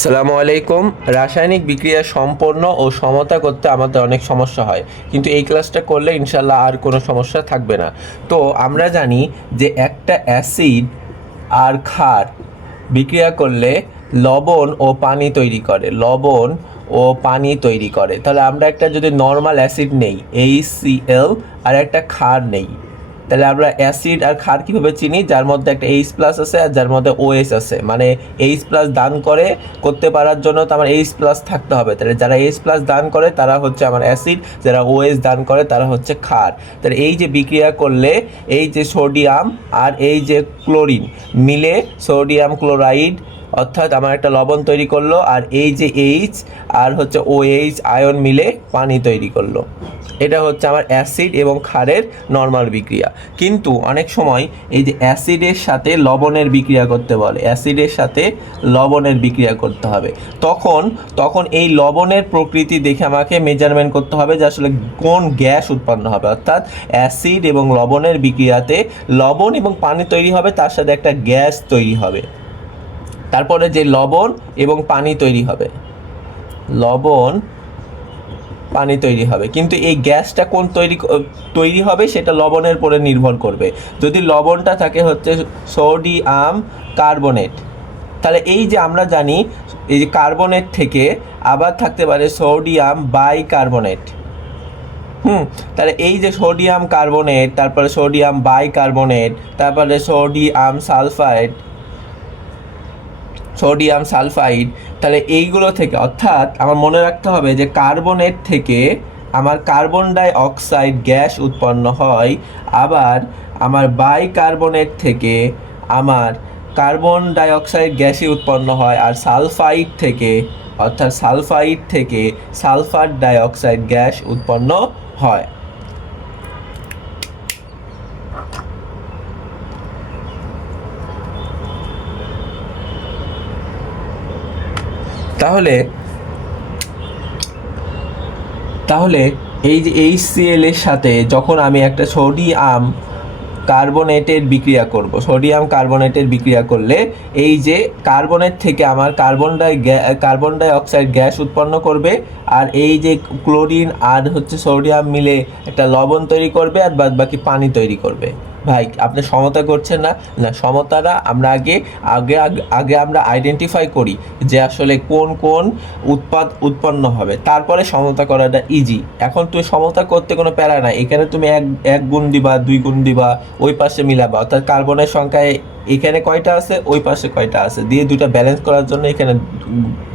আসসালামু আলাইকুম। রাসায়নিক বিক্রিয়া সম্পন্ন ও সমতা করতে আমাদের অনেক সমস্যা হয়, কিন্তু এই ক্লাসটা করলে ইনশাল্লাহ আর কোনো সমস্যা থাকবে না। তো আমরা জানি যে একটা অ্যাসিড আর ক্ষার বিক্রিয়া করলে লবণ ও পানি তৈরি করে, লবণ ও পানি তৈরি করে। তাহলে আমরা একটা যদি নর্মাল অ্যাসিড নেই HCl আর একটা ক্ষার নেই, তাহলে আমরা অ্যাসিড আর ক্ষার কীভাবে চিনি? যার মধ্যে একটা H+ আছে আর যার মধ্যে OH আছে, মানে H+ দান করতে পারার জন্য তো আমার H+ থাকতে হবে। তাহলে যারা H+ দান করে তারা হচ্ছে আমার অ্যাসিড, যারা OH দান করে তারা হচ্ছে ক্ষার। তাহলে এই যে বিক্রিয়া করলে এই যে সোডিয়াম আর এই যে ক্লোরিন মিলে সোডিয়াম ক্লোরাইড, অর্থাৎ আমার একটা লবণ তৈরি করলো, আর এই যে H আর হচ্ছে OH আয়ন মিলে পানি তৈরি করলো। এটা হচ্ছে আমার অ্যাসিড এবং ক্ষারের নর্মাল বিক্রিয়া। কিন্তু অনেক সময় এই যে অ্যাসিডের সাথে লবণের বিক্রিয়া করতে বলে, অ্যাসিডের সাথে লবণের বিক্রিয়া করতে হবে, তখন এই লবণের প্রকৃতি দেখে আমাকে মেজারমেন্ট করতে হবে যে আসলে কোন গ্যাস উৎপন্ন হবে। অর্থাৎ অ্যাসিড এবং লবণের বিক্রিয়াতে লবণ এবং পানি তৈরি হবে, তার সাথে একটা গ্যাস তৈরি হবে। তারপরে যে লবণ এবং পানি তৈরি হবে, লবণ পানি তৈরি হবে, কিন্তু এই গ্যাসটা কোন তৈরি হবে সেটা লবণের উপরে নির্ভর করবে। যদি লবণটা থাকে হচ্ছে সোডিয়াম কার্বনেট, তাহলে এই যে আমরা জানি এই যে কার্বনেট থেকে আবার থাকতে পারে সোডিয়াম বাইকার্বনেট। তাহলে এই যে সোডিয়াম কার্বনেট, তারপরে সোডিয়াম বাইকার্বনেট, তারপরে সোডিয়াম সালফাইড, তাহলে এইগুলো থেকে, অর্থাৎ আমার মনে রাখতে হবে যে কার্বনেট থেকে আমার কার্বন ডাই অক্সাইড গ্যাস উৎপন্ন হয়, আবার আমার বাইকার্বনেট থেকে আমার কার্বন ডাই অক্সাইড গ্যাসই উৎপন্ন হয়, আর সালফাইড থেকে, অর্থাৎ সালফাইড থেকে সালফার ডাই অক্সাইড গ্যাস উৎপন্ন হয়। তাহলে তাহলে এই যে HCl এর সাথে যখন আমি একটা সোডিয়াম কার্বনেটের বিক্রিয়া করলে এই যে কার্বনেট থেকে আমার কার্বন ডাই অক্সাইড গ্যাস উৎপন্ন করবে, আর এই যে ক্লোরিন আর হচ্ছে সোডিয়াম মিলে একটা লবণ তৈরি করবে, আর বাদ বাকি পানি তৈরি করবে। ভাই আপনি সমতা করছেন না? না, সমতাটা আমরা আগে আগে আগে আমরা আইডেন্টিফাই করি যে আসলে কোন কোন উৎপন্ন হবে, তারপরে সমতা করাটা ইজি। এখন তুই সমতা করতে কোনো প্যারা নাই, এখানে তুমি এক গুণ দিবা, 2 গুণ দিবা, ওই পাশে মিলাবা, অর্থাৎ কার্বনের সংখ্যায় এখানে কয়টা আছে ওই পাশে কয়টা আছে দিয়ে দুইটা ব্যালেন্স করার জন্য এখানে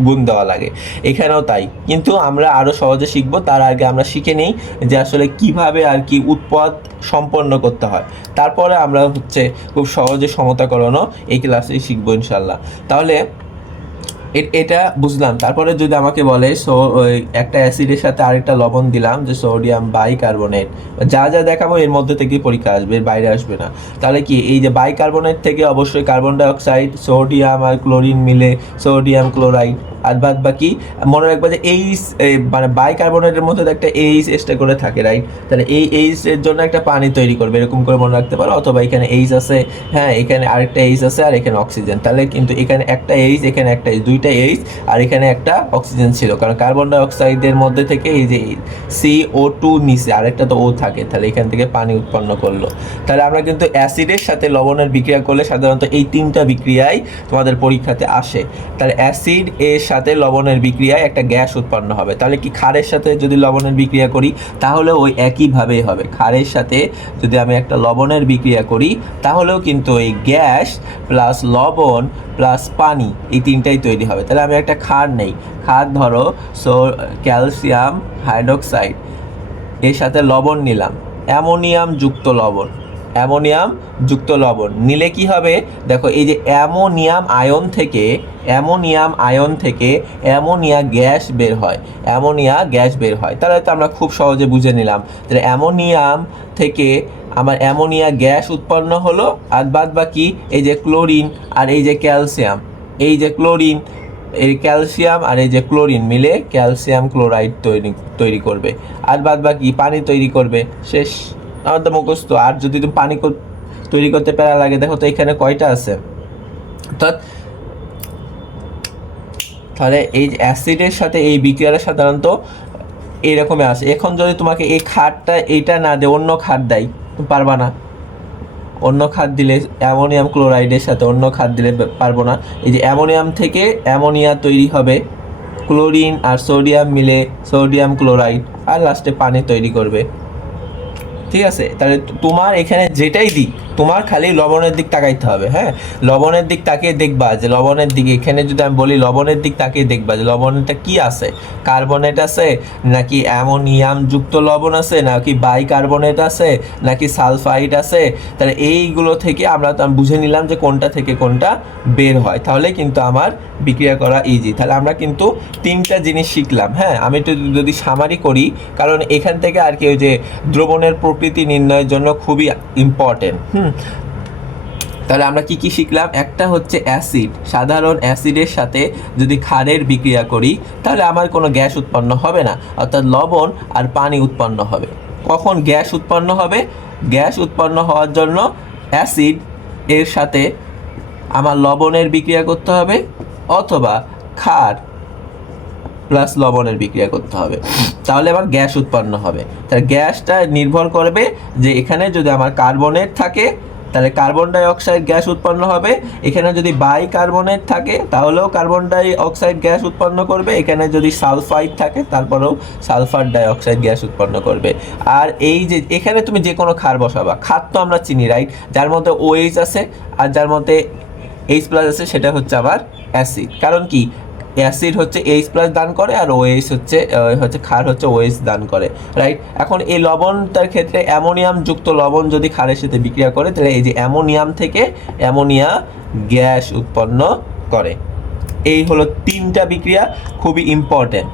গুণ দেওয়া লাগে। এখানেও তাই, কিন্তু আমরা আরও সহজে শিখবো। তার আগে আমরা শিখে নিই যে আসলে কিভাবে আর কি উৎপাদ সম্পন্ন করতে হয়, তারপরে আমরা হচ্ছে খুব সহজে সমতাকরণও এই ক্লাসেই শিখবো ইনশাল্লাহ। তাহলে এটা বুঝলাম। তারপরে যদি আমাকে বলে একটা অ্যাসিডের সাথে আরেকটা লবণ দিলাম যে সোডিয়াম বাইকার্বনেট, যা যা দেখাবো এর মধ্যে থেকেই পরীক্ষা আসবে, এর বাইরে আসবে না। তাহলে কি এই যে বাইকার্বনেট থেকে অবশ্যই কার্বন ডাই অক্সাইড, সোডিয়াম আর ক্লোরিন মিলে সোডিয়াম ক্লোরাইড, আর বাদ বাকি মনে রাখবা যে মানে বাইকার্বনেটের মধ্যে একটা এক্সট্রা করে থাকে, রাইট? তাহলে এই এর জন্য একটা পানি তৈরি করবে, এরকম করে মনে রাখতে পারো। অথবা এখানে আছে, হ্যাঁ এখানে আরেকটা আছে, আর এখানে অক্সিজেন। তাহলে কিন্তু এখানে একটা এখানে একটা দুইটা আর এখানে একটা অক্সিজেন ছিল, কারণ কার্বন ডাই অক্সাইডের মধ্যে থেকে এই যে CO2 নিচে আরেকটা তো ও থাকে, তাহলে এখান থেকে পানি উৎপন্ন করলো। তাহলে আমরা কিন্তু অ্যাসিডের সাথে লবণের বিক্রিয়া করলে সাধারণত এই 3টা বিক্রিয়াই তোমাদের পরীক্ষাতে আসে। তাহলে অ্যাসিড এর সাথে লবণের বিক্রিয়ায় একটা গ্যাস উৎপন্ন হবে। তাহলে কি ক্ষারের সাথে যদি লবণের বিক্রিয়া করি তাহলে ওই একইভাবেই হবে। ক্ষারের সাথে যদি আমি একটা লবণের বিক্রিয়া করি তাহলেও কিন্তু এই গ্যাস প্লাস লবণ প্লাস পানি এই 3টাই তৈরি হবে। তাহলে আমি একটা ক্ষার নেই, ক্ষার ধরো ক্যালসিয়াম হাইড্রোক্সাইড, এর সাথে লবণ নিলাম, অ্যামোনিয়াম যুক্ত লবণ নিলে কি হবে? দেখো এই যে অ্যামোনিয়াম আয়ন থেকে অ্যামোনিয়া গ্যাস বের হয়। তাহলে তো আমরা খুব সহজে বুঝে নিলাম। তাহলে অ্যামোনিয়াম থেকে আমার অ্যামোনিয়া গ্যাস উৎপন্ন হলো, আর বাদ বাকি এই যে ক্লোরিন আর এই যে ক্যালসিয়াম, এই ক্যালসিয়াম আর এই যে ক্লোরিন মিলে ক্যালসিয়াম ক্লোরাইড তৈরি করবে, আর বাদ বাকি পানি তৈরি করবে। শেষ, আমার তো মুখস্থ। আর যদি তুমি পানি তৈরি করতে প্যারা লাগে, দেখো তো এখানে কয়টা আছে, অর্থাৎ তাহলে এই অ্যাসিডের সাথে এই বিক্রিয়াটা সাধারণত এইরকমই আসে। এখন যদি তোমাকে এই ক্ষারটা এইটা না দেয়, অন্য ক্ষার দেয়, তুমি পারবা না। অন্য ক্ষার দিলে অ্যামোনিয়াম ক্লোরাইডের সাথে অন্য ক্ষার দিলে পারবো না। এই যে অ্যামোনিয়াম থেকে অ্যামোনিয়া তৈরি হবে, ক্লোরিন আর সোডিয়াম মিলে সোডিয়াম ক্লোরাইড, আর লাস্টে পানি তৈরি করবে। ঠিক আছে, তাহলে তোমার এখানে যেটাই দিক, তোমার খালি লবণের দিক তাকাইতে হবে। হ্যাঁ, লবণের দিক তাকিয়ে দেখবা যে লবণের দিকে, এখানে যদি আমি বলি লবণের দিক তাকিয়ে দেখবা যে লবণটা কি আছে, কার্বনেট আছে নাকি অ্যামোনিয়াম যুক্ত লবণ আছে, নাকি বাইকার্বনেট আছে নাকি সালফাইড আছে। তাহলে এইগুলো থেকে আমরা বুঝে নিলাম যে কোনটা থেকে কোনটা বের হয়, তাহলে কিন্তু আমার বিক্রিয়া করা ইজি। তাহলে আমরা কিন্তু 3টা জিনিস শিখলাম। হ্যাঁ, আমি একটু যদি সামারি করি, কারণ এখান থেকে আর কি ওই যে দ্রবণের প্রকৃতি নির্ণয়ের জন্য খুবই ইম্পর্টেন্ট। তাহলে আমরা কি কি শিখলাম? একটা হচ্ছে অ্যাসিড, সাধারণ অ্যাসিডের সাথে যদি ক্ষারের বিক্রিয়া করি তাহলে আমার কোনো গ্যাস উৎপন্ন হবে না, অর্থাৎ লবণ আর পানি উৎপন্ন হবে। কখন গ্যাস উৎপন্ন হবে? গ্যাস উৎপন্ন হওয়ার জন্য অ্যাসিড এর সাথে আমার লবণের বিক্রিয়া করতে হবে, অথবা ক্ষার প্লাস লবণের বিক্রিয়া করতে হবে, তাহলে আমার গ্যাস উৎপন্ন হবে। তাহলে গ্যাসটা নির্ভর করবে যে এখানে যদি আমার কার্বনেট থাকে তাহলে কার্বন ডাই অক্সাইড গ্যাস উৎপন্ন হবে, এখানে যদি বাইকার্বনেট থাকে তাহলেও কার্বন ডাই অক্সাইড গ্যাস উৎপন্ন করবে, এখানে যদি সালফাইড থাকে তারপরেও সালফার ডাই অক্সাইড গ্যাস উৎপন্ন করবে। আর এই যে এখানে তুমি যে কোনো ক্ষার বসাবা, ক্ষার তো আমরা চিনি রাইট, যার মধ্যে OH আছে আর যার মধ্যে H+ আছে, সেটা হচ্ছে আবার অ্যাসিড। কারণ কি, অ্যাসিড হচ্ছে H+ দান করে আর OH হচ্ছে ক্ষার হচ্ছে OH দান করে, রাইট। এখন এই লবণটার ক্ষেত্রে অ্যামোনিয়াম যুক্ত লবণ যদি ক্ষারের সাথে বিক্রিয়া করে তাহলে এই যে অ্যামোনিয়াম থেকে অ্যামোনিয়া গ্যাস উৎপন্ন করে। এই হলো 3টা বিক্রিয়া, খুবই ইম্পর্টেন্ট।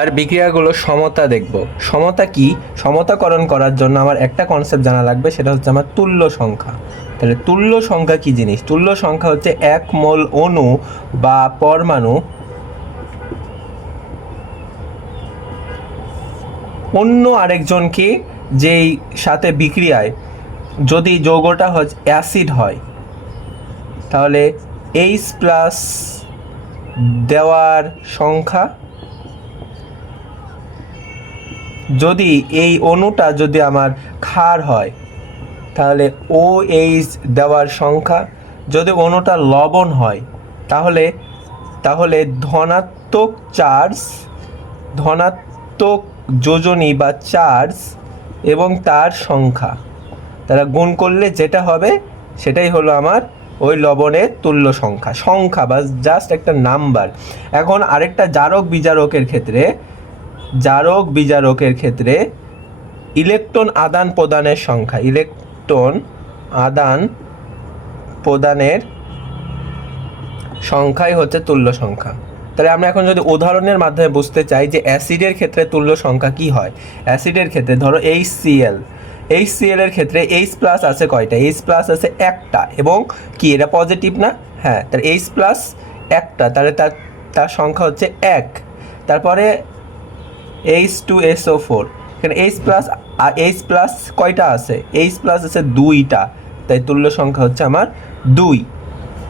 আর বিক্রিয়াগুলো সমতা দেখব। সমতা কি? সমতাকরণ করার জন্য আমার একটা কনসেপ্ট জানা লাগবে, সেটা হচ্ছে আমার তুল্য সংখ্যা। তাহলে তুল্য সংখ্যা কি জিনিস? তুল্য সংখ্যা হচ্ছে 1 মোল অণু বা পরমাণু অন্য আরেকজনকে যেই সাথে বিক্রিয়ায় যদি যৌগটা হচ্ছে অ্যাসিড হয় তাহলে H+ দেওয়ার সংখ্যা, যদি এই অণুটা যদি আমার ক্ষার হয় তাহলে OH দেওয়ার সংখ্যা, যদি অণুটা লবণ হয় তাহলে ধনাত্মক চার্জ, ধনাত্মক যোজনী বা চার্জ এবং তার সংখ্যা তারা গুণ করলে যেটা হবে সেটাই হলো আমার ওই লবণের তুল্য সংখ্যা। সংখ্যা বা জাস্ট একটা নাম্বার। এখন আরেকটা জারক বিজারকের ক্ষেত্রে ইলেকট্রন আদান প্রদানের সংখ্যা, ইলেকট্রন আদান প্রদানের সংখ্যাই হচ্ছে তুল্য সংখ্যা। তাহলে আমরা এখন যদি উদাহরণের মাধ্যমে বুঝতে চাই যে অ্যাসিডের ক্ষেত্রে তুল্য সংখ্যা কি হয়। অ্যাসিডের ক্ষেত্রে ধরো HCl এর ক্ষেত্রে H+ আছে কয়টা? H+ আছে একটা, এবং কি এটা পজিটিভ না? হ্যাঁ, তাহলে H+ একটা, তাহলে তার সংখ্যা হচ্ছে 1। তারপরে H2SO4, এখানে H+ কয়টা আছে? H+ আছে 2টা, তাই তুল্য সংখ্যা হচ্ছে আমার 2।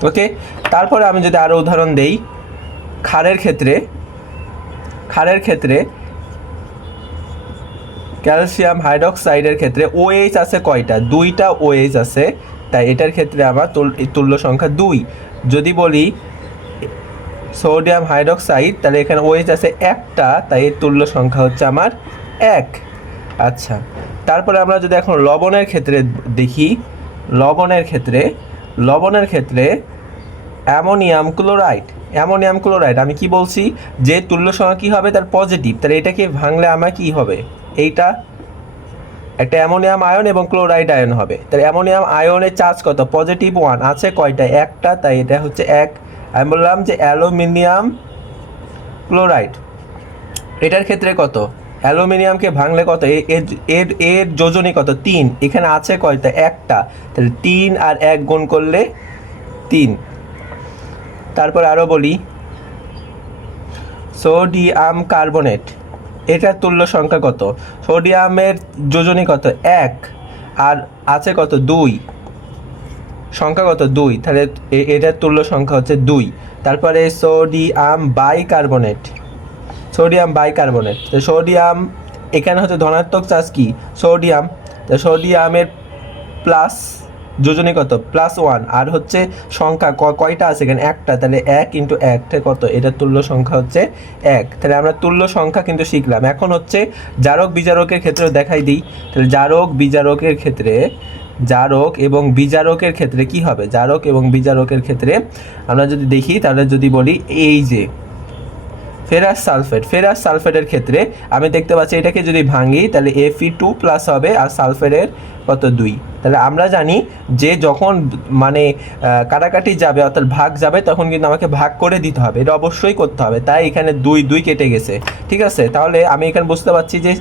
ওকে, তারপরে আমি যদি আরও উদাহরণ দেই, ক্ষারের ক্ষেত্রে ক্যালসিয়াম হাইড্রোক্সাইডের ক্ষেত্রে OH আছে কয়টা? 2টা OH আছে, তাই এটার ক্ষেত্রে আমার তুল্য সংখ্যা 2। যদি বলি সোডিয়াম হাইড্রোক্সাইড, তাহলে এখানে OH আছে একটা, তাই এর তুল্য সংখ্যা হচ্ছে আমার 1। আচ্ছা, তারপরে আমরা যদি এখন লবণের ক্ষেত্রে দেখি, লবণের ক্ষেত্রে অ্যামোনিয়াম ক্লোরাইড আমি কি বলছি যে তুল্য সংখ্যা কি হবে? তার পজিটিভ, তাহলে এটাকে ভাঙলে আমার কি হবে? এইটা একটা অ্যামোনিয়াম আয়ন এবং ক্লোরাইড আয়ন হবে। তাহলে অ্যামোনিয়াম আয়নের চার্জ কত? +1 আছে কয়টা? একটা, তাই এটা হচ্ছে 1। আমি বললাম যে অ্যালুমিনিয়াম ক্লোরাইড, এটার ক্ষেত্রে কত? অ্যালুমিনিয়ামকে ভাঙলে কত? এর যোজনী কত? 3। এখানে আছে কয়টা? একটা, তাহলে 3 আর 1 গুণ করলে 3। তারপর আরও বলি সোডিয়াম কার্বনেট, এটার তুল্য সংখ্যা কত? সোডিয়ামের যোজনী কত? 1 আর আছে কত? 2, সংখ্যা কত? 2, তাহলে এটার তুল্য সংখ্যা হচ্ছে 2। তারপরে সোডিয়াম বাইকার্বনেট, সোডিয়াম বাইকার্বনেট। তো সোডিয়াম এখানে হচ্ছে ধনাত্মক চার্জ কি সোডিয়াম, তো সোডিয়ামের প্লাস যোজনী কত +1, আর হচ্ছে সংখ্যা কয়টা আছে এখানে একটা, তাহলে 1 × 1 কত, এটা তুল্য সংখ্যা হচ্ছে 1। তাহলে আমরা তুল্য সংখ্যা কিন্তু শিখলাম। এখন হচ্ছে জারক বিজারকের ক্ষেত্রে দেখাই দিই। তাহলে জারক বিজারকের ক্ষেত্রে, জারক এবং বিজারকের ক্ষেত্রে কি হবে, জারক এবং বিজারকের ক্ষেত্রে আমরা যদি দেখি, তাহলে যদি বলি এই যে ফেরাস সালফেট, ফেরাস সালফেটের ক্ষেত্রে আমি দেখতে পাচ্ছি এটাকে যদি ভাঙি তাহলে Fe2+ হবে আর সালফেটের কত 2। তাহলে আমরা জানি যে যখন মানে কাটাকাটি যাবে অর্থাৎ ভাগ যাবে তখন কিন্তু আমাকে ভাগ করে দিতে হবে, এটা অবশ্যই করতে হবে। তাই এখানে 2 কেটে গেছে, ঠিক আছে। তাহলে আমি এখানে বুঝতে পারছি যে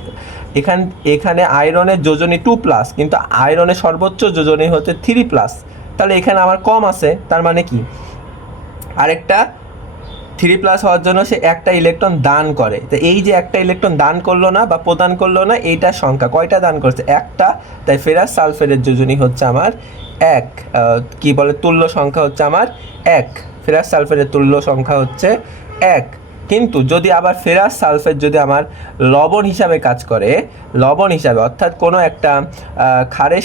এখানে আয়রনের যোজনী 2+, কিন্তু আয়রনের সর্বোচ্চ যোজনী হচ্ছে 3+। তাহলে এখানে আমার কম আছে, তার মানে কি আরেকটা 3+ হওয়ার জন্য সে একটা ইলেকট্রন দান করে। তো এই যে একটা ইলেকট্রন দান করলো না বা প্রদান করলো না, এইটার সংখ্যা কয়টা দান করছে একটা, তাই ফেরাস সালফেটের যোজনী হচ্ছে আমার 1, কি বলে তুল্য সংখ্যা হচ্ছে আমার 1, ফেরাস সালফেটের তুল্য সংখ্যা হচ্ছে 1। কিন্তু যদি আবার ফেরাস সালফেট যদি আমার লবণ হিসাবে কাজ করে, লবণ হিসাবে অর্থাৎ কোনো একটা ক্ষারের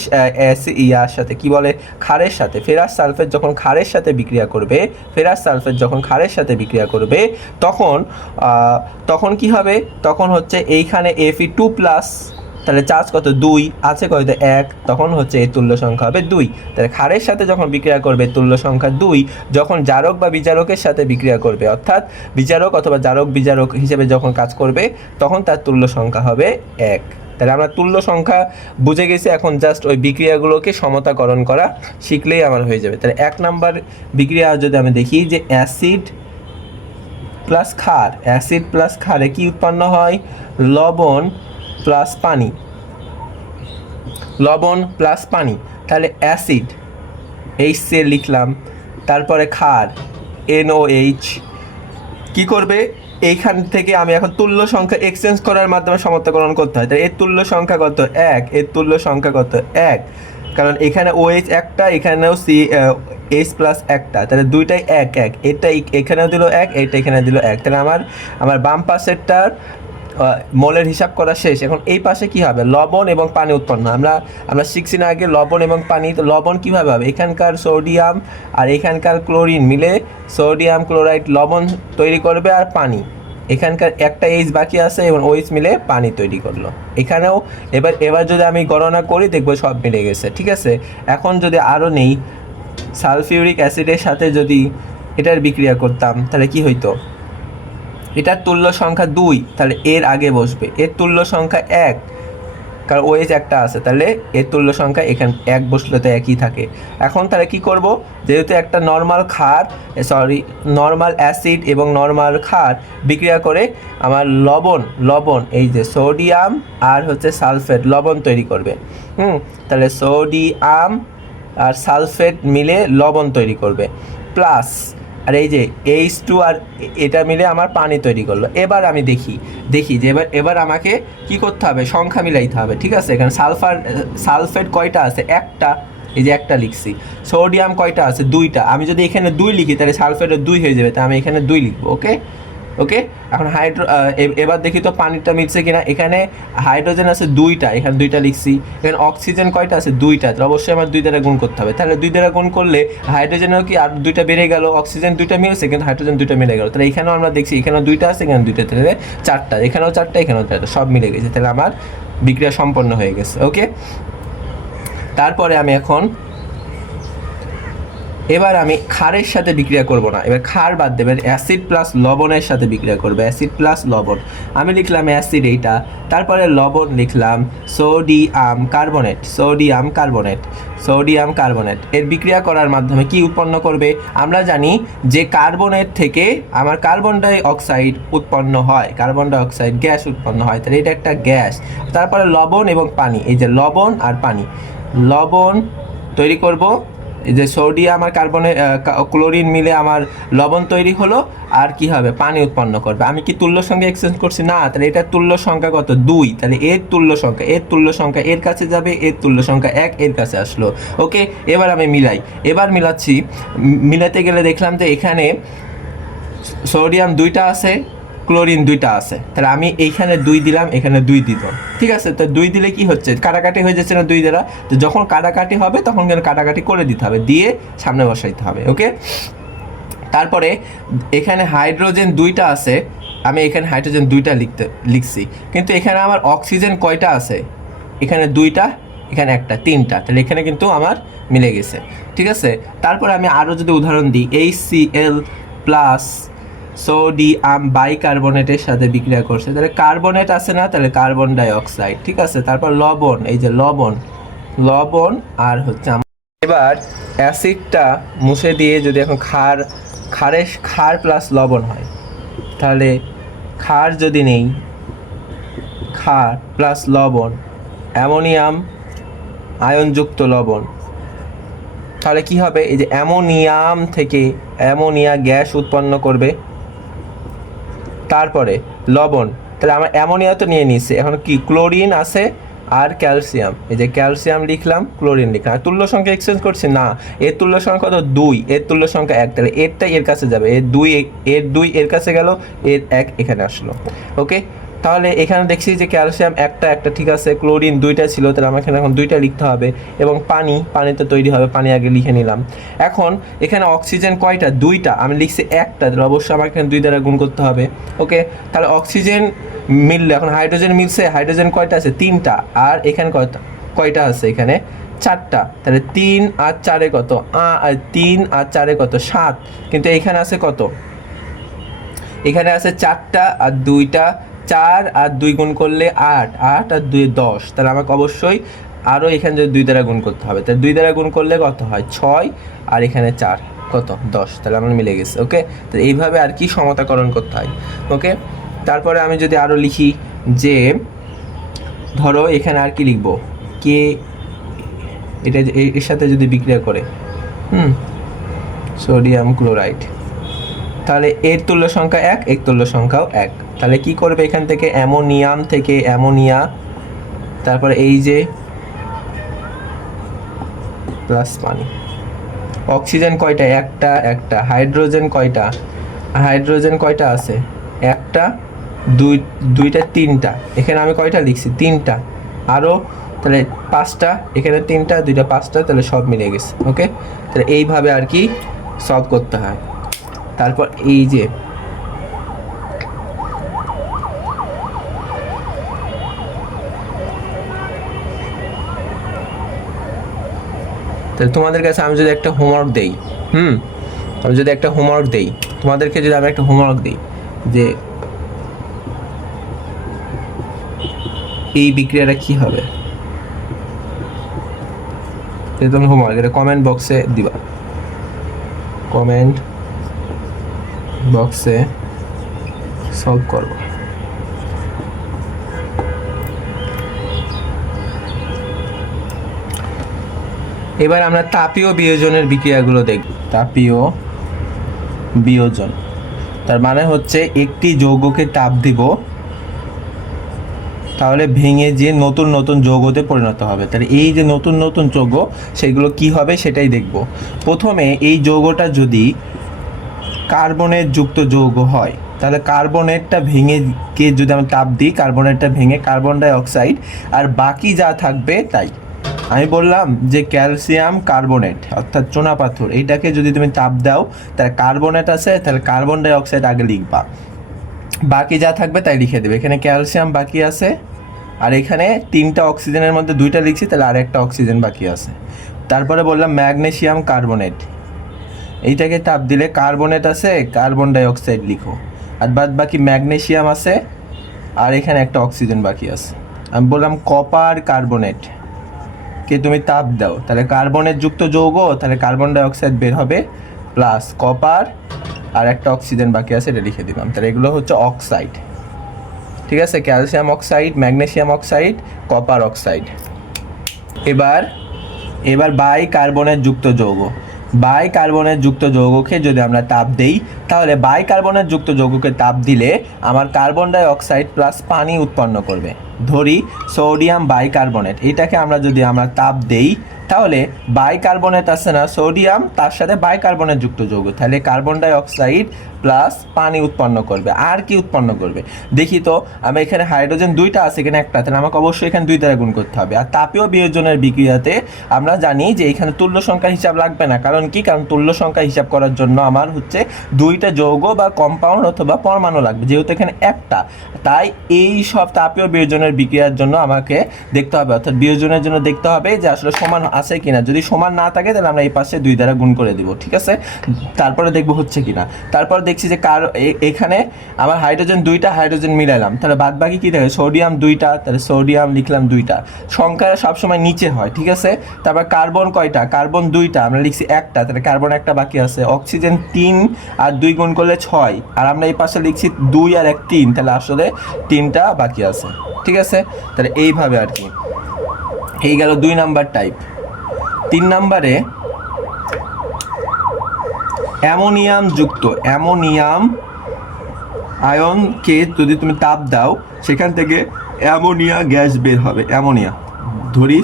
ইয়ার সাথে কি বলে ক্ষারের সাথে, ফেরাস সালফেট যখন ক্ষারের সাথে বিক্রিয়া করবে, ফেরাস সালফেট যখন ক্ষারের সাথে বিক্রিয়া করবে তখন কি হবে, তখন হচ্ছে এইখানে Fe2+, তাহলে চার্জ কত 2 আছে কত 1, তখন হচ্ছে এর তুল্য সংখ্যা হবে 2। তাহলে ক্ষারের সাথে যখন বিক্রিয়া করবে তুল্য সংখ্যা 2, যখন জারক বা বিজারকের সাথে বিক্রিয়া করবে অর্থাৎ বিজারক অথবা জারক বিজারক হিসেবে যখন কাজ করবে তখন তার তুল্য সংখ্যা হবে 1। তাহলে আমরা তুল্য সংখ্যা বুঝে গেছি, এখন জাস্ট ওই বিক্রিয়াগুলোকে সমতাকরণ করা শিখলেই আমার হয়ে যাবে। তাহলে 1 নাম্বার বিক্রিয়া যদি আমি দেখি যে অ্যাসিড প্লাস ক্ষার, অ্যাসিড প্লাস ক্ষারে কি উৎপন্ন হয়, লবণ প্লাস পানি, লবণ প্লাস পানি। তাহলে অ্যাসিড HCl লিখলাম, তারপরে ক্ষার NOH কি করবে, এইখান থেকে আমি এখন তুল্য সংখ্যা এক্সচেঞ্জ করার মাধ্যমে সমতাকরণ করতে হয়। তাহলে এর তুল্য সংখ্যা কত 1, এর তুল্য সংখ্যা কত 1, কারণ এখানে OH একটা, এখানেও H+ একটা, তাহলে দুইটাই 1 1, এটা এখানেও দিল 1, এটা এখানে দিল 1। তাহলে আমার বাম পাশেরটার মোলের হিসাব করা শেষ। এখন এই পাশে কি হবে, লবণ এবং পানি উৎপন্ন। আমরা শিখছি না আগে লবণ এবং পানি, তো লবণ কীভাবে হবে, এখানকার সোডিয়াম আর এখানকার ক্লোরিন মিলে সোডিয়াম ক্লোরাইড লবণ তৈরি করবে, আর পানি এখানকার একটা H বাকি আছে এবং OH মিলে পানি তৈরি করলো। এখানেও এবার যদি আমি গণনা করি দেখবো সব মিলে গেছে, ঠিক আছে। এখন যদি আরও নেই, সালফিউরিক অ্যাসিডের সাথে যদি এটার বিক্রিয়া করতাম তাহলে কি হইতো, এটার তুল্য সংখ্যা 2, তাহলে এর আগে বসবে, এর তুল্য সংখ্যা 1, কারণ OH একটা আছে, তাহলে এর তুল্য সংখ্যা এখানে 1 বসলে তো একই থাকে। এখন তাহলে কি করব, যেহেতু একটা নর্মাল অ্যাসিড এবং নর্মাল ক্ষার বিক্রিয়া করে আমার লবণ এই যে সোডিয়াম আর হচ্ছে সালফেট লবণ তৈরি করবে, তাহলে সোডিয়াম আর সালফেট মিলে লবণ তৈরি করবে প্লাস, আর এই যে H2 আর এটা মিলে আমার পানি তৈরি করলো। এবার আমি দেখি যে এবার আমাকে কি করতে হবে, সংখ্যা মিলাইতে হবে, ঠিক আছে। এখানে সালফেট কয়টা আছে, একটা, এই যে একটা লিখছি। সোডিয়াম কয়টা আছে, 2টা। আমি যদি এখানে 2 লিখি তাহলে সালফেটের 2 হয়ে যাবে, তাই আমি এখানে 2 লিখবো। ওকে এখন এবার দেখি তো পানিটা মিলছে কিনা। এখানে হাইড্রোজেন আছে 2টা, এখানে 2টা লিখছি। এখানে অক্সিজেন কয়টা আছে, 2টা, তাহলে অবশ্যই আমার 2 দ্বারা গুণ করতে হবে। তাহলে 2 দ্বারা গুণ করলে হাইড্রোজেনও কি আর 2টা বেড়ে গেল, অক্সিজেন 2টা মিলছে কিন্তু হাইড্রোজেন 2টা মিলে গেল। তাহলে এখানেও আমরা দেখছি এখানেও 2টা আছে, এখানে 2টা, তাহলে 4টা, এখানেও 4টা, এখানেও 4টা, সব মিলে গেছে। তাহলে আমার বিক্রিয়া সম্পন্ন হয়ে গেছে। ওকে, তারপরে আমি এবার আমি ক্ষারের সাথে বিক্রিয়া করব না, এবার ক্ষার বাদ দেবেন, অ্যাসিড প্লাস লবণের সাথে বিক্রিয়া করবে, অ্যাসিড প্লাস লবণ। আমি লিখলাম অ্যাসিড এইটা, তারপরে লবণ লিখলাম সোডিয়াম কার্বনেট। এর বিক্রিয়া করার মাধ্যমে কি উৎপন্ন করবে, আমরা জানি যে কার্বনের থেকে আমার কার্বন ডাই অক্সাইড উৎপন্ন হয়, কার্বন ডাই অক্সাইড গ্যাস উৎপন্ন হয়, তাহলে এটা একটা গ্যাস। তারপরে লবণ এবং পানি, এই যে লবণ আর পানি, লবণ তৈরি করব, এই যে সোডিয়াম আর ক্লোরিন মিলে আমার লবণ তৈরি হলো, আর কি হবে, পানি উৎপন্ন করবে। আমি কি তুল্য সংখ্যা এক্সচেঞ্জ করছি না, তাহলে এটার তুল্য সংখ্যা কত 2, তাহলে এর তুল্য সংখ্যা এর কাছে যাবে, এর তুল্য সংখ্যা 1 এর কাছে আসলো। ওকে, এবার আমি মিলাচ্ছি। মিলাতে গেলে দেখলাম যে এখানে সোডিয়াম 2টা আছে, ক্লোরিন 2টা আছে, তাহলে আমি এইখানে 2 দিলাম, এখানে 2 দিব, ঠিক আছে। তো 2 দিলে কি হচ্ছে, কাটাকাটি হয়ে যাচ্ছে না 2 দ্বারা, তো যখন কাটাকাটি হবে তখন কিন্তু কাটাকাটি করে দিতে হবে, দিয়ে সামনে বসাইতে হবে, ওকে। তারপরে এখানে হাইড্রোজেন 2টা আছে, আমি এখানে হাইড্রোজেন 2টা লিখছি, কিন্তু এখানে আমার অক্সিজেন কয়টা আছে, এখানে 2টা, এখানে একটা, 3টা, তাহলে এখানে কিন্তু আমার মিলে গেছে, ঠিক আছে। তারপরে আমি আরও যদি উদাহরণ দিই, HCl প্লাস সোডিয়াম বাইকার্বনেটের সাথে বিক্রিয়া করছে, তাহলে কার্বনেট আছে না, তাহলে কার্বন ডাই অক্সাইড, ঠিক আছে। তারপর লবণ, এই যে লবণ আর হচ্ছে এবার অ্যাসিডটা মুছে দিয়ে যদি এখন ক্ষার প্লাস লবণ হয়, তাহলে ক্ষার যদি নেই, ক্ষার প্লাস লবণ, অ্যামোনিয়াম আয়নযুক্ত লবণ, তাহলে কি হবে, এই যে অ্যামোনিয়াম থেকে অ্যামোনিয়া গ্যাস উৎপন্ন করবে। তারপরে লবণ, তাহলে আমরা অ্যামোনিয়া তো নিয়ে নিচ্ছি, এখন কি ক্লোরিন আছে আর ক্যালসিয়াম, এই যে ক্যালসিয়াম লিখলাম, ক্লোরিন লিখলাম, আর তুল্য সংখ্যা এক্সচেঞ্জ করছি না, এর তুল্য সংখ্যা কত 2, এর তুল্য সংখ্যা 1, তাহলে এরটা এর কাছে যাবে, এর 2 এর কাছে গেল, এর 1 এখানে আসলো, ওকে। তাহলে এখানে দেখছি যে ক্যালসিয়াম একটা, ঠিক আছে, ক্লোরিন 2টা ছিল, তাহলে আমাকে এখন 2টা লিখতে হবে, এবং পানিতে তৈরি হবে, পানি আগে লিখে নিলাম। এখন এখানে অক্সিজেন কয়টা, 2টা, আমি লিখছি একটা, তাহলে অবশ্যই আমাকে এখানে 2 দ্বারা গুণ করতে হবে, ওকে। তাহলে অক্সিজেন মিললে, এখন হাইড্রোজেন মিলছে, হাইড্রোজেন কয়টা আছে, 3টা, আর এখানে কয়টা আছে, এখানে 4টা, তাহলে 3 আর 4 কত, 3 আর 4 কত, 7, কিন্তু এখানে আছে কত, এখানে আছে 4টা আর 2টা, 4 আর 2 গুণ করলে 8, 8 আর 2 10, তাহলে আমাকে অবশ্যই আরও এখানে যদি 2 দ্বারা গুণ করতে হবে, তাহলে 2 দ্বারা গুণ করলে কত হয়, 6, আর এখানে 4 কত, 10, তাহলে আমার মিলে গেছে, ওকে। তো এইভাবে আর কি সমতাকরণ করতে হয়, ওকে। তারপরে আমি যদি আরও লিখি যে, ধরো এখানে আর কি লিখবো, কে এটা এর সাথে যদি বিক্রিয়া করে, সোডিয়াম ক্লোরাইড, তাহলে এর তুল্য সংখ্যা 1, এর তুল্য সংখ্যাও 1, তাহলে কি করবে, এখান থেকে অ্যামোনিয়াম থেকে অ্যামোনিয়া, তারপরে এই যে প্লাস পানি। অক্সিজেন কয়টা, একটা। হাইড্রোজেন কয়টা আছে, একটা, দুইটা, 3টা, এখানে আমি কয়টা লিখছি, 3টা, আরও তাহলে 5টা, এখানে 3টা, 2টা, 5টা, তাহলে সব মিলে গেছে, ওকে। তাহলে এইভাবে আর কি সলভ করতে হয়। তারপর এই যে তাহলে তোমাদের কাছে আমি যদি একটা হোমওয়ার্ক দেই, তোমাদেরকে যদি আমি একটা হোমওয়ার্ক দিই যে এই বিক্রিয়াটা কি হবে, তুমি হোমওয়ার্ক এটা কমেন্ট বক্সে দিবা, কমেন্ট বক্সে সলভ করব। এবার আমরা তাপীয় বিয়োজনের বিক্রিয়াগুলো দেখব। তাপীয় বিয়োজন, তার মানে হচ্ছে একটি যৌগকে তাপ দিব, তাহলে ভেঙে যে নতুন নতুন যৌগতে পরিণত হবে। তাহলে এই যে নতুন নতুন যৌগ, সেগুলো কি হবে সেটাই দেখব। প্রথমে এই যৌগটা যদি কার্বনের যুক্ত যৌগ হয়, তাহলে কার্বনেটটা ভেঙে যদি আমি তাপ দিই, কার্বনেটটা ভেঙে কার্বন ডাই অক্সাইড, আর বাকি যা থাকবে তাই। আমি বললাম যে ক্যালসিয়াম কার্বনেট অর্থাৎ চুনাপাথর, এইটাকে যদি তুমি তাপ দাও, তাহলে কার্বনেট আছে, তাহলে কার্বন ডাই অক্সাইড আগে লিখবা, বাকি যা থাকবে তাই লিখে দেবে। এখানে ক্যালসিয়াম বাকি আছে, আর এখানে 3টা অক্সিজেনের মধ্যে 2টা লিখছি, তাহলে আরেকটা অক্সিজেন বাকি আছে। তারপরে বললাম ম্যাগনেসিয়াম কার্বনেট, এইটাকে তাপ দিলে কার্বনেট আছে, কার্বন ডাই অক্সাইড লিখো, আর বাদ বাকি ম্যাগনেসিয়াম আছে, আর এখানে একটা অক্সিজেন বাকি আছে। আমি বললাম কপার কার্বনেট কে তুমি তাপ দাও, তাহলে কার্বনের যুক্ত যৌগ, তাহলে কার্বন ডাই অক্সাইড বের হবে, প্লাস কপার, আর একটা অক্সিজেন বাকি আছে, এটা লিখে দিলাম। তাহলে এগুলো হচ্ছে অক্সাইড, ঠিক আছে, calcium oxide, magnesium oxide, copper oxide. এবার বাই কার্বনের যুক্ত যৌগ, বাই কার্বনের যুক্ত যৌগকে যদি আমরা তাপ দেই, তাহলে বাই কার্বনের যুক্ত যৌগকে তাপ দিলে আমার কার্বন ডাই অক্সাইড প্লাস পানি উৎপন্ন করবে। ধরি সোডিয়াম বাইকার্বনেট, এটাকে আমরা যদি তাপ দেই, তাহলে বাইকার্বনেট আছে না সোডিয়াম, তার সাথে বাইকার্বনেট যুক্ত যৌগ, তাহলে কার্বন ডাই অক্সাইড প্লাস পানি উৎপন্ন করবে। আর কি উৎপন্ন করবে দেখি তো, আমি এখানে হাইড্রোজেন দুইটা আছে, এখানে একটা, তাহলে আমাকে অবশ্যই এখানে 2 দ্বারা গুণ করতে হবে। আর তাপীয় বিয়োজনের বিক্রিয়াতে আমরা জানি যে এখানে তুল্য সংখ্যার হিসাব লাগবে না, কারণ কি, কারণ তুল্য সংখ্যা হিসাব করার জন্য আমার হচ্ছে 2টা যৌগ বা কম্পাউন্ড অথবা পরমাণু লাগবে, যেহেতু এখানে একটা। তাই এই সব তাপীয় বিয়োজনের বিক্রিয়ার জন্য আমাকে দেখতে হবে, অর্থাৎ বিয়োজনের জন্য দেখতে হবে যে আসলে সমান আছে কিনা। যদি সমান না থাকে তাহলে আমরা এই পাশে 2 দ্বারা গুণ করে দিব, ঠিক আছে। তারপরে দেখবো হচ্ছে কিনা। তারপর দেখছি যে এখানে আমার হাইড্রোজেন 2টা, হাইড্রোজেন মিলাইলাম, তাহলে বাদ বাকি কি থাকে, সোডিয়াম 2টা, তাহলে সোডিয়াম লিখলাম 2টা, সংখ্যা সবসময় নিচে হয়, ঠিক আছে। তারপর কার্বন কয়টা, কার্বন 2টা, আমরা লিখছি একটা, তাহলে কার্বন একটা বাকি আছে। অক্সিজেন 3 আর 2 গুণ করলে 6, আর আমরা এই পাশে লিখছি 2 আর 1 3, তাহলে আসলে 3টা বাকি আছে, ঠিক আছে। তাহলে এইভাবে আর কি এই গেল 2 নাম্বার টাইপ। 3 নাম্বারে অ্যামোনিয়াম যুক্ত, অ্যামোনিয়াম আয়নকে যদি তুমি তাপ দাও, সেখান থেকে অ্যামোনিয়া গ্যাস বের হবে। অ্যামোনিয়া ধরি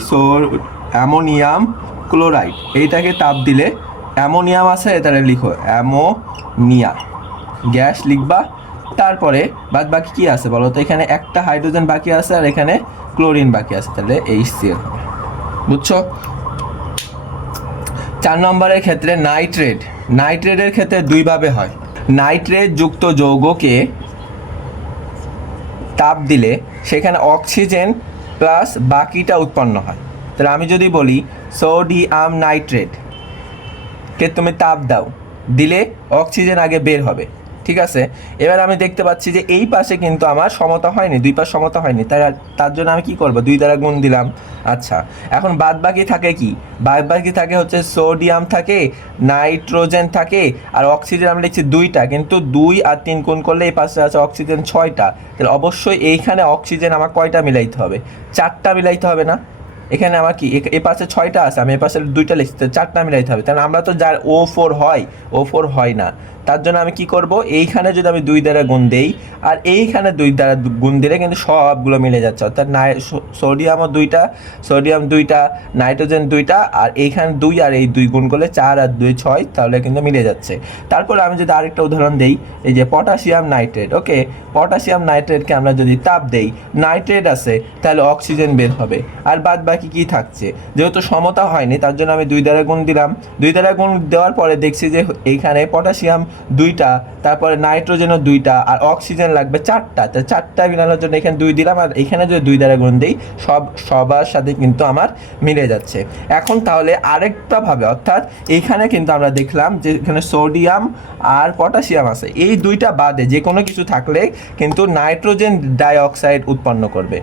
অ্যামোনিয়াম ক্লোরাইড, এইটাকে তাপ দিলে অ্যামোনিয়াম আছে, তাহলে লিখো অ্যামোনিয়া গ্যাস লিখবা। তারপরে বাদ বাকি কি আছে বলো তো, এখানে একটা হাইড্রোজেন বাকি আছে আর এখানে ক্লোরিন বাকি আছে, তাহলে HCl হবে, বুঝছো। 4 নম্বরের ক্ষেত্রে নাইট্রেট, নাইট্রেটের ক্ষেত্রে 2 ভাবে হয়। নাইট্রেট যুক্ত যৌগকে তাপ দিলে সেখানে অক্সিজেন প্লাস বাকিটা উৎপন্ন হয়। তাহলে আমি যদি বলি সোডিয়াম নাইট্রেট কে তুমি তাপ দাও, দিলে অক্সিজেন আগে বের হবে, ঠিক আছে। এবার আমি দেখতে পাচ্ছি যে এই পাশে কিন্তু আমার সমতা হয়নি, 2 পাশ সমতা হয়নি, তার জন্য আমি কি করব, 2 দ্বারা গুণ দিলাম। আচ্ছা, এখন বাদ বাকি থাকে কি, বাদ বাকি থাকে হচ্ছে সোডিয়াম থাকে, নাইট্রোজেন থাকে, আর অক্সিজেন আমরা লিখছি 2টা, কিন্তু 2 আর 3 গুণ করলে এই পাশে আছে অক্সিজেন 6টা, তাহলে অবশ্যই এইখানে অক্সিজেন আমার কয়টা মিলাইতে হবে, 4টা মিলাইতে হবে না। এখানে আমার কি এ পাশে 6টা আছে, আমি এ পাশে 2টা লিখছি, 4টা মিলাইতে হবে, কারণ আমরা তো যার O4 হয়, O4 হয় না। তার জন্য আমি কি করব, এইখানে যদি আমি 2 দ্বারা গুণ দেই আর এইখানে 2 দ্বারা গুণ দিলে কিন্তু সবগুলো মিলে যাচ্ছে, অর্থাৎ সোডিয়ামও 2টা, সোডিয়াম 2টা, নাইট্রোজেন 2টা, আর এইখানে 2 আর এই 2 গুণ করলে 4 আর 2 6, তাহলে কিন্তু মিলে যাচ্ছে। তারপর আমি যদি আরেকটা উদাহরণ দেই, এই যে পটাশিয়াম নাইট্রেট, ওকে, পটাশিয়াম নাইট্রেটকে আমরা যদি তাপ দেই, নাইট্রেট আছে, তাহলে অক্সিজেন বের হবে। আর বাদ বাকি কি থাকছে, যেহেতু সমতা হয়নি তার জন্য আমি 2 দ্বারা গুণ দিলাম। 2 দ্বারা গুণ দেওয়ার পরে দেখছি যে এইখানে পটাশিয়াম 2টা, তারপরে নাইট্রোজেনও 2টা, আর অক্সিজেন লাগবে 4টা, তো 4টা মিলানোর জন্য এখানে 2 দিলাম, আর এখানে যদি 2 দ্বারা গুণ দিই সবার সাথে কিন্তু আমার মিলে যাচ্ছে। এখন তাহলে আরেকটা ভাবে, অর্থাৎ এইখানে কিন্তু আমরা দেখলাম যে এখানে সোডিয়াম আর পটাশিয়াম আছে, এই 2টা বাদে যে কোনো কিছু থাকলে কিন্তু নাইট্রোজেন ডাইঅক্সাইড উৎপন্ন করবে।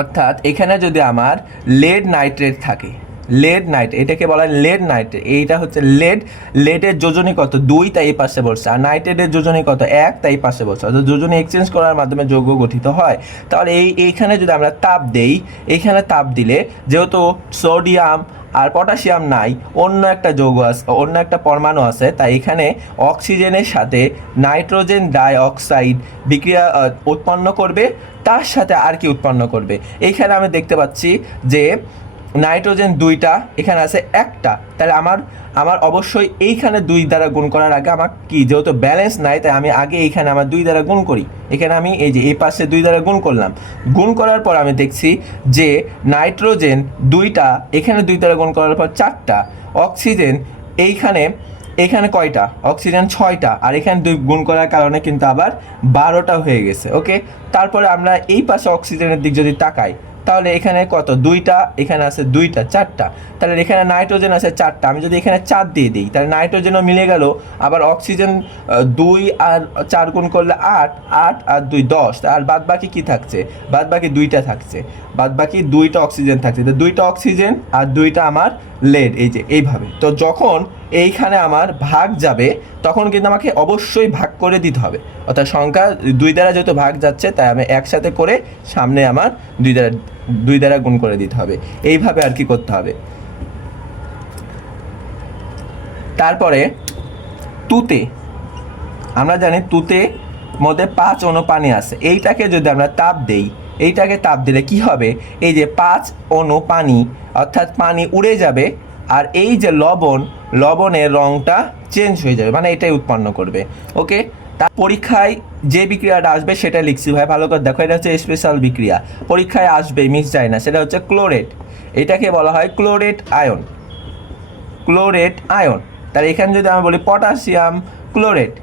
অর্থাৎ এখানে যদি আমার লেড নাইট্রেট থাকে, লেড নাইট, এটাকে বলা হয় লেড নাইট্রেট, এইটা হচ্ছে লেডের যোজনী কত 2, তাই এই পাশে বলছে, আর নাইট্রেটের যোজনী কত 1, তাই এই পাশে বলছে, অর্থাৎ যোজনী এক্সচেঞ্জ করার মাধ্যমে যৌগ গঠিত হয়। তাহলে এইখানে যদি আমরা তাপ দেই, এইখানে তাপ দিলে যেহেতু সোডিয়াম আর পটাশিয়াম নাই, অন্য একটা যৌগ আছে, অন্য একটা পরমাণু আছে, তাই এখানে অক্সিজেনের সাথে নাইট্রোজেন ডাইঅক্সাইড বিক্রিয়া উৎপন্ন করবে, তার সাথে আর কি উৎপন্ন করবে, এইখানে আমি দেখতে পাচ্ছি যে নাইট্রোজেন 2টা, এখানে আছে একটা, তাহলে আমার অবশ্যই এইখানে 2 দ্বারা গুণ করার আগে আমার কি, যেহেতু ব্যালেন্স নাই, তাই আমি আগে এইখানে আমার 2 দ্বারা গুণ করি। এখানে আমি এই যে এই পাশে 2 দ্বারা গুণ করলাম, গুণ করার পর আমি দেখছি যে নাইট্রোজেন 2টা, এখানে 2 দ্বারা গুণ করার পর 4টা, অক্সিজেন এইখানে কয়টা, অক্সিজেন 6টা, আর এখানে 2 গুণ করার কারণে কিন্তু আবার 12টা হয়ে গেছে, ওকে। তারপরে আমরা এই পাশে অক্সিজেনের দিক যদি তাকাই, তাহলে এখানে কত 2টা, এখানে আছে 2টা, 4টা, তাহলে এখানে নাইট্রোজেন আছে 4টা, আমি যদি এখানে 4 দিয়ে দিই তাহলে নাইট্রোজেনও মিলে গেল, আবার অক্সিজেন 2 আর 4 গুণ করলে 8, 8 আর 2 10, আর বাদ বাকি কি থাকছে, বাদ বাকি 2টা থাকছে, বাদ বাকি 2টা অক্সিজেন থাকছে, তো 2টা অক্সিজেন আর 2টা আমার লেড, এই যে এইভাবে। তো যখন এইখানে আমার ভাগ যাবে তখন কিন্তু আমাকে অবশ্যই ভাগ করে দিতে হবে, অর্থাৎ সংখ্যা 2 দ্বারা যেহেতু ভাগ যাচ্ছে, তাই আমি একসাথে করে সামনে আমার 2 দ্বারা গুণ করে দিতে হবে, এইভাবে আর কি করতে হবে। তারপরে তুতে, আমরা জানি তুতে মধ্যে 5 অণু পানি আছে, এইটাকে যদি আমরা তাপ দেই, এইটাকে তাপ দিলে কি হবে, এই যে 5 অণু পানি অর্থাৎ পানি উড়ে যাবে, আর এই যে লবণের রঙটা চেঞ্জ হয়ে যাবে, মানে এটাই উৎপন্ন করবে। ওকে, তার পরীক্ষায় যে বিক্রিয়াটা আসবে সেটা লিখছি ভাই, ভালো করে দেখো, এটা হচ্ছে স্পেশাল বিক্রিয়া, পরীক্ষায় আসবে, মিস যায় না। সেটা হচ্ছে ক্লোরেট, এটাকে বলা হয় ক্লোরেট আয়ন। Chlorate ion. তাহলে এখানে যদি আমরা বলি পটাশিয়াম ক্লোরেট,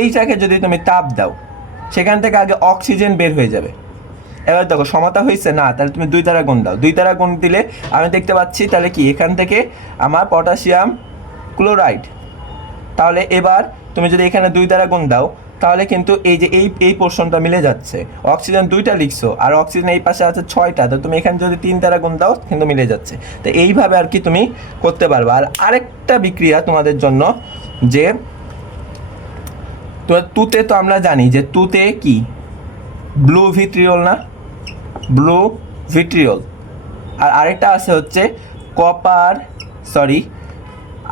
এইটাকে যদি তুমি তাপ দাও, সেখান থেকে আগে অক্সিজেন বের হয়ে যাবে। এবার দেখো সমতা হয়েছে না, তাহলে তুমি 2 দ্বারা গুণ দাও, 2 দ্বারা গুণ দিলে আমি দেখতে পাচ্ছি তাহলে কি এখান থেকে আমার পটাশিয়াম ক্লোরাইড। তাহলে এবার তুমি যদি এখানে 2 দ্বারা গুণ দাও, তাহলে কিন্তু এই যে এই পোর্শনটা মিলে যাচ্ছে। অক্সিজেন 2টা লিখছো, আর অক্সিজেন এই পাশে আছে 6টা, তো তুমি এখানে যদি 3 দ্বারা গুণ দাও কিন্তু মিলে যাচ্ছে। তো এইভাবে আর কি তুমি করতে পারবে। আর আরেকটা বিক্রিয়া তোমাদের জন্য, যে তুতে তো আমরা জানি যে তুতে কি ব্লু ভিট্রিয়ল না, ব্লু ভিট্রিয়ল। আর আরেকটা আছে হচ্ছে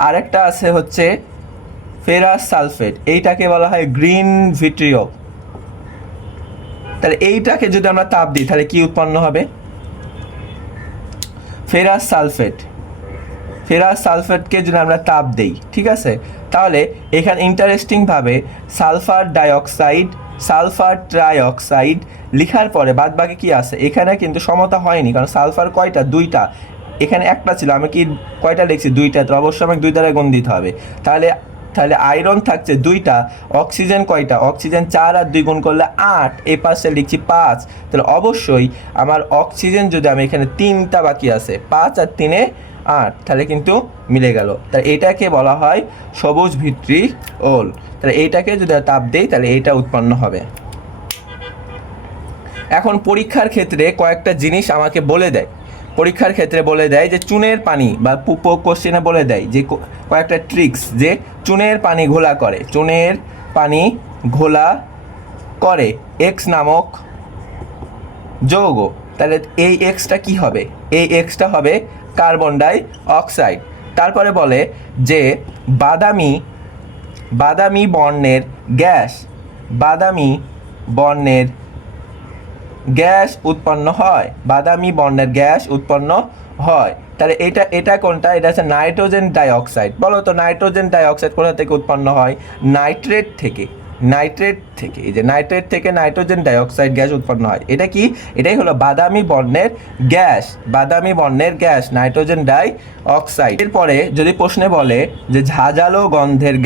আরেকটা আছে হচ্ছে ফেরাস সালফেট, এইটাকে বলা হয় গ্রিন ভিট্রিয়ল। তাহলে এইটাকে যদি আমরা তাপ দিই তাহলে কি উৎপন্ন হবে, ফেরাস সালফেটকে যদি আমরা তাপ দেই, ঠিক আছে, তাহলে এখানে ইন্টারেস্টিংভাবে সালফার ট্রাইঅক্সাইড লিখার পরে বাদ বাকি কি আছে, এখানে কিন্তু সমতা হয়নি, কারণ সালফার কয়টা, 2টা, এখানে একটা ছিল, আমি কি কয়টা লিখছি, 2টা, তো অবশ্যই আমাকে 2 দ্বারা গুণ দিতে হবে। তাহলে আয়রন থাকছে 2টা, অক্সিজেন কয়টা, অক্সিজেন 4 আর 2 গুণ করলে 8, এই পাশে লিখছি 5, তাহলে অবশ্যই আমার অক্সিজেন যদি আমি এখানে 3টা বাকি আছে, 5 আর 3-এ 8, তাহলে কিন্তু মিলে গেল। তাহলে এটাকে বলা হয় সবুজ ভিট্রিওল। তাহলে এইটাকে যদি তাপ দেই তাহলে এইটা উৎপন্ন হবে। এখন পরীক্ষার ক্ষেত্রে কয়েকটা জিনিস আমাকে বলে দেয়, যে চুনের পানি, বা কোশ্চেনে বলে দেয় যে কয়েকটা ট্রিক্স, যে চুনের পানি ঘোলা করে এক্স নামক যৌগ। তাহলে এই এক্সটা কি হবে, এই এক্সটা হবে কার্বন ডাই অক্সাইড। তারপরে বলে যে বাদামি বর্ণের গ্যাস উৎপন্ন হয়, তাহলে এটা কোনটা, এটা হচ্ছে নাইট্রোজেন ডাইঅক্সাইড। বলো তো নাইট্রোজেন ডাইঅক্সাইড কোথা থেকে উৎপন্ন হয়, নাইট্রেট থেকে। এই যে নাইট্রেট থেকে নাইট্রোজেন ডাইঅক্সাইড গ্যাস উৎপন্ন হয়। এটা কি, এটাই হলো বাদামি বর্ণের গ্যাস নাইট্রোজেন ডাইঅক্সাইড। এরপরে যদি প্রশ্নে বলে যে ঝাঁঝালো গন্ধের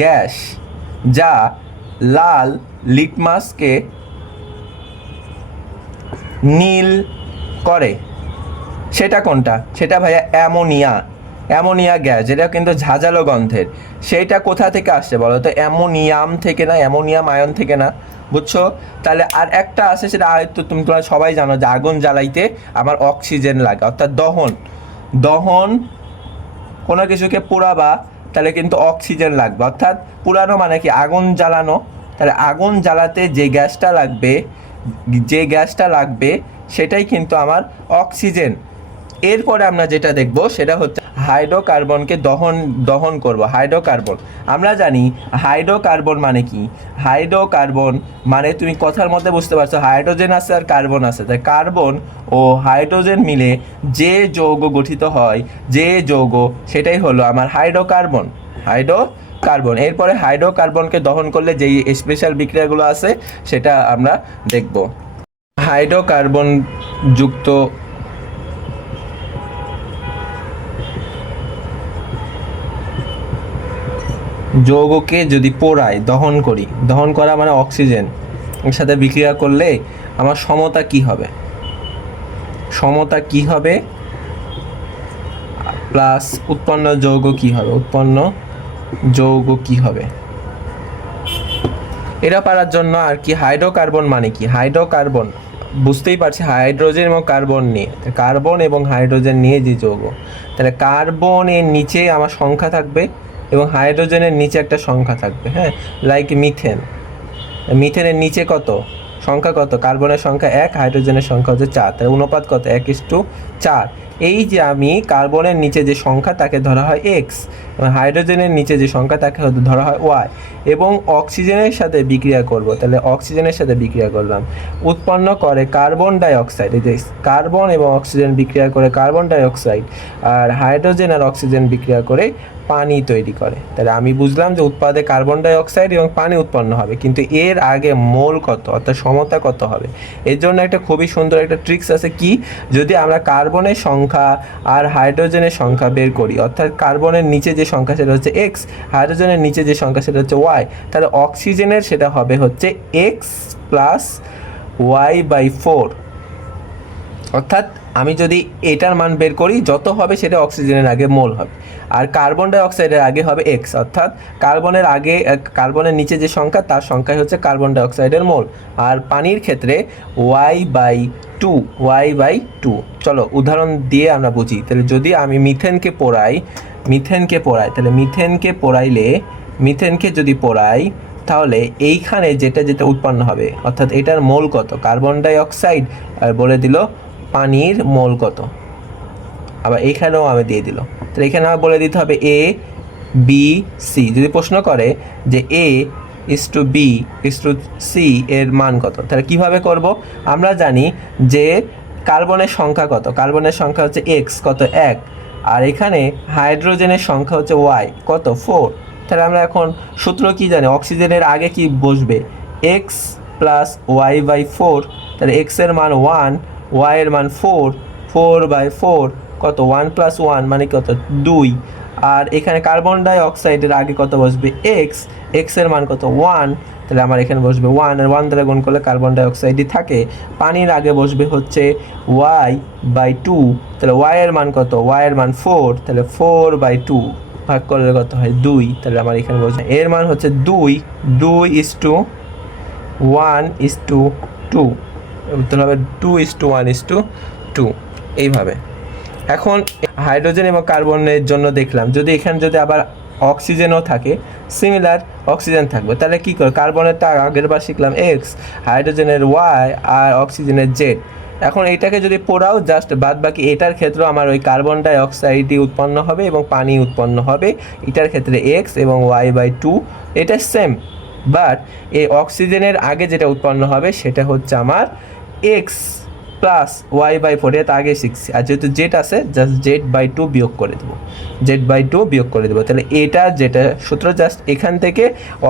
গ্যাস যা লাল লিটমাসকে নীল করে, সেটা কোনটা, সেটা ভাইয়া অ্যামোনিয়া গ্যাস, যেটা কিন্তু ঝাঁঝালো গন্ধের। সেইটা কোথা থেকে আসছে বলো তো, অ্যামোনিয়াম থেকে না, অ্যামোনিয়াম আয়ন থেকে না, বুঝছো? তাহলে আর একটা আছে, সেটা হয়তো তোমরা সবাই জানো, যে আগুন জ্বালাইতে আমার অক্সিজেন লাগে, অর্থাৎ দহন কোনো কিছুকে পোড়াবা তাহলে কিন্তু অক্সিজেন লাগবে, অর্থাৎ পুরানো মানে কি, আগুন জ্বালানো। তাহলে আগুন জ্বালাতে যে গ্যাসটা লাগবে সেটাই কিন্তু আমার অক্সিজেন। এরপরে আমরা যেটা দেখব সেটা হচ্ছে হাইড্রোকার্বনকে দহন করব। হাইড্রোকার্বন আমরা জানি, হাইড্রোকার্বন মানে কি, হাইড্রোকার্বন মানে তুমি কথার মধ্যে বুঝতে পারছো, হাইড্রোজেন আছে আর কার্বন আছে, তাই কার্বন ও হাইড্রোজেন মিলে যে যৌগ গঠিত হয়, সেটাই হলো আমার হাইড্রোকার্বন। এরপরে হাইড্রোকার্বনকে দহন করলে যেই স্পেশাল বিক্রিয়াগুলো আছে সেটা আমরা দেখব। হাইড্রোকার্বন যুক্ত যৌগকে যদি পোড়াই, দহন করা মানে অক্সিজেন এর সাথে বিক্রিয়া করলে আমার সমতা কি হবে প্লাস উৎপন্ন যৌগ কি হবে, এটা পারার জন্য আর কি হাইড্রোকার্বন মানে কি, হাইড্রোকার্বন বুঝতেই পারছি হাইড্রোজেন এবং কার্বন এবং হাইড্রোজেন নিয়ে যে যৌগ, তাহলে কার্বনের নিচে আমার সংখ্যা থাকবে এবং হাইড্রোজেনের নিচে একটা সংখ্যা থাকবে, হ্যাঁ, লাইক মিথেনের নিচে কত সংখ্যা কত, কার্বনের সংখ্যা 1, হাইড্রোজেনের সংখ্যা হচ্ছে 4, তাহলে অনুপাত কত 1:4। এই যে আমি কার্বনের নিচে যে সংখ্যা তাকে ধরা হয় এক্স, এবং হাইড্রোজেনের নিচে যে সংখ্যা তাকে ধরা হয় ওয়াই, এবং অক্সিজেনের সাথে বিক্রিয়া করব, তাহলে অক্সিজেনের সাথে বিক্রিয়া করলাম, উৎপন্ন করে কার্বন ডাই অক্সাইড। এই যে কার্বন এবং অক্সিজেন বিক্রিয়া করে কার্বন ডাই অক্সাইড, আর হাইড্রোজেন আর অক্সিজেন বিক্রিয়া করে পানি তৈরি করে। তাহলে আমি বুঝলাম যে উৎপাদে কার্বন ডাই অক্সাইড এবং পানি উৎপন্ন হবে, কিন্তু এর আগে মোল কত অর্থাৎ সমতা কত হবে। এর জন্য একটা খুবই সুন্দর একটা ট্রিক্স আছে, কি যদি আমরা কার্বনের সংখ্যা আর হাইড্রোজেনের সংখ্যা বের করি, অর্থাৎ কার্বনের নিচে যে সংখ্যা সেটা হচ্ছে এক্স, হাইড্রোজেনের নিচে যে সংখ্যা সেটা হচ্ছে ওয়াই, তাহলে অক্সিজেনের সেটা হবে হচ্ছে এক্স প্লাস y/4। অর্থাৎ আমি যদি এটার মান বের করি, যত হবে সেটা অক্সিজেনের আগে মোল হবে, আর কার্বন ডাই অক্সাইডের আগে হবে এক্স, অর্থাৎ কার্বনের আগে কার্বনের নিচে যে সংখ্যা তার সংখ্যাই হচ্ছে কার্বন ডাই অক্সাইডের মোল, আর পানির ক্ষেত্রে y/2। চলো উদাহরণ দিয়ে আমরা বুঝি। তাহলে যদি আমি মিথেনকে পোড়াই, তাহলে মিথেনকে যদি পোড়াই, তাহলে এইখানে যেটা উৎপন্ন হবে, অর্থাৎ এটার মোল কত কার্বন ডাই অক্সাইড, আর বলে দিল পানির মোল কত, আবার এইখানেও আমি দিয়ে দিল। তাহলে এখানে আমার বলে দিতে হবে A B C। যদি প্রশ্ন করে যে A:B:C এর মান কত, তাহলে কিভাবে করব? আমরা জানি যে কার্বনের সংখ্যা কত, কার্বনের সংখ্যা হচ্ছে x কত 1, আর এখানে হাইড্রোজেনের সংখ্যা হচ্ছে y কত 4। তাহলে আমরা এখন সূত্র কি জানি, অক্সিজেনের আগে কি বসবে x প্লাস y/4, তাহলে x এর মান 1, y এর মান 4, 4/4 কত 1 + 1 মানে কত 2, আর এখানে কার্বন ডাই অক্সাইডের আগে কত বসবে x এর মান কত 1, তাহলে আমার এখানে বসবে 1, আর 1 দ্বারা গুণ করলে কার্বন ডাই অক্সাইডই থাকে। পানির আগে বসবে হচ্ছে y/2, তাহলে y এর মান কত, y এর মান 4, তাহলে 4/2 ভাগ করলে কত হয় 2, তাহলে আমার এখানে বসবে এর মান হচ্ছে 2:1:2, উত্তর হবে 2:1:2 এইভাবে। এখন হাইড্রোজেন এবং কার্বনের জন্য দেখলাম, যদি এখানে যদি আবার অক্সিজেনও থাকে, সিমিলার অক্সিজেন থাকবে, তাহলে কী করে, কার্বনের তা আগের বার শিখলাম এক্স, হাইড্রোজেনের ওয়াই, আর অক্সিজেনের জেড। এখন এইটাকে যদি পোড়াও, জাস্ট বাদ বাকি এটার ক্ষেত্রেও আমার ওই কার্বন ডাই অক্সাইডই উৎপন্ন হবে এবং পানি উৎপন্ন হবে, এটার ক্ষেত্রে এক্স এবং y/2 এটা সেম, বাট এই অক্সিজেনের আগে যেটা উৎপন্ন হবে সেটা হচ্ছে আমার এক্স প্লাস y/4, এটা আগে শিখছি, আর যেহেতু জেড আছে জাস্ট z/2 বিয়োগ করে দেবো। তাহলে এটা যেটা সূত্র, জাস্ট এখান থেকে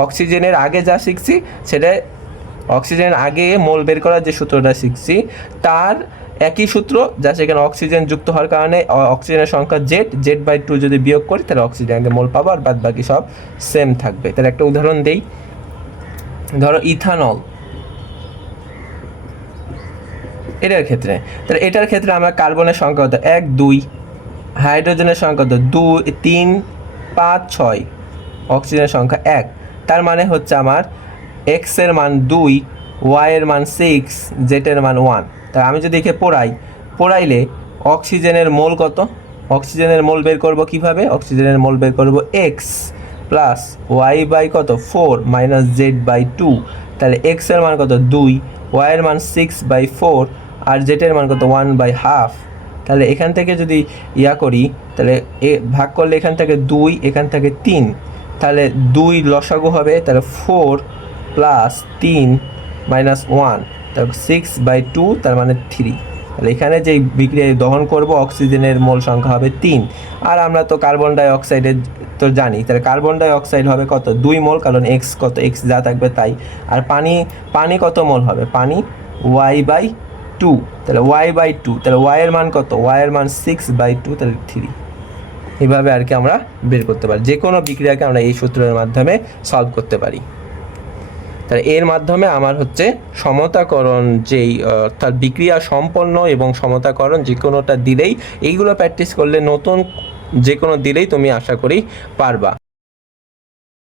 অক্সিজেনের আগে যা শিখছি সেটা, অক্সিজেনের আগে মোল বের করার যে সূত্রটা শিখছি তার একই সূত্র, জাস্ট এখানে অক্সিজেন যুক্ত হওয়ার কারণে অক্সিজেনের সংখ্যা z/2 যদি বিয়োগ করি তাহলে অক্সিজেনের মোল পাবো, আর বাদ বাকি সব সেম থাকবে। তাহলে একটা উদাহরণ দেই, ধরো ইথানল, এটার ক্ষেত্রে আমার কার্বনের সংখ্যা কত 1 2, হাইড্রোজেনের সংখ্যা কত 2 3 5 6, অক্সিজেনের সংখ্যা 1, তার মানে হচ্ছে আমার x এর মান 2, y এর মান 6, z এর মান 1। তাই আমি যদি একে পোড়াইলে অক্সিজেনের মোল কত, অক্সিজেনের মোল বের করব কিভাবে, অক্সিজেনের মোল বের করব x প্লাস y/কত 4 মাইনাস z/2, তাহলে x এর মান কত 2, y এর মান 6/4, আর z এর মান কত 1/2। তাহলে এখান থেকে যদি করি, তাহলে ভাগ করলে এখান থেকে 2, এখান থেকে 3, তাহলে 2 লসাগু হবে, তাহলে 4 প্লাস 3 মাইনাস 1, তাহলে 6/2, তার মানে 3। তাহলে এখানে যে বিক্রিয়া দহন করব অক্সিজেনের মোল সংখ্যা হবে 3, আর আমরা তো কার্বন ডাই অক্সাইডের তো জানি, তাহলে কার্বন ডাই অক্সাইড হবে কত 2 মোল, কারণ এক্স কত এক্স যা থাকবে তাই, আর পানি কত মোল হবে, পানি y/2, তাহলে y/2, তাহলে y এর মান কত, y এর মান 6/2, তাহলে 3। এইভাবে আর কি আমরা বের করতে পারি, যে কোনো বিক্রিয়াকে আমরা এই সূত্রের মাধ্যমে সলভ করতে পারি। তাহলে এর মাধ্যমে আমার হচ্ছে সমতাকরণ যেই অর্থাৎ বিক্রিয়া সম্পন্ন এবং সমতাকরণ যে কোনোটা দিলেই, এইগুলো প্র্যাকটিস করলে নতুন যে কোনো দিলেই তুমি আশা করি পারবা।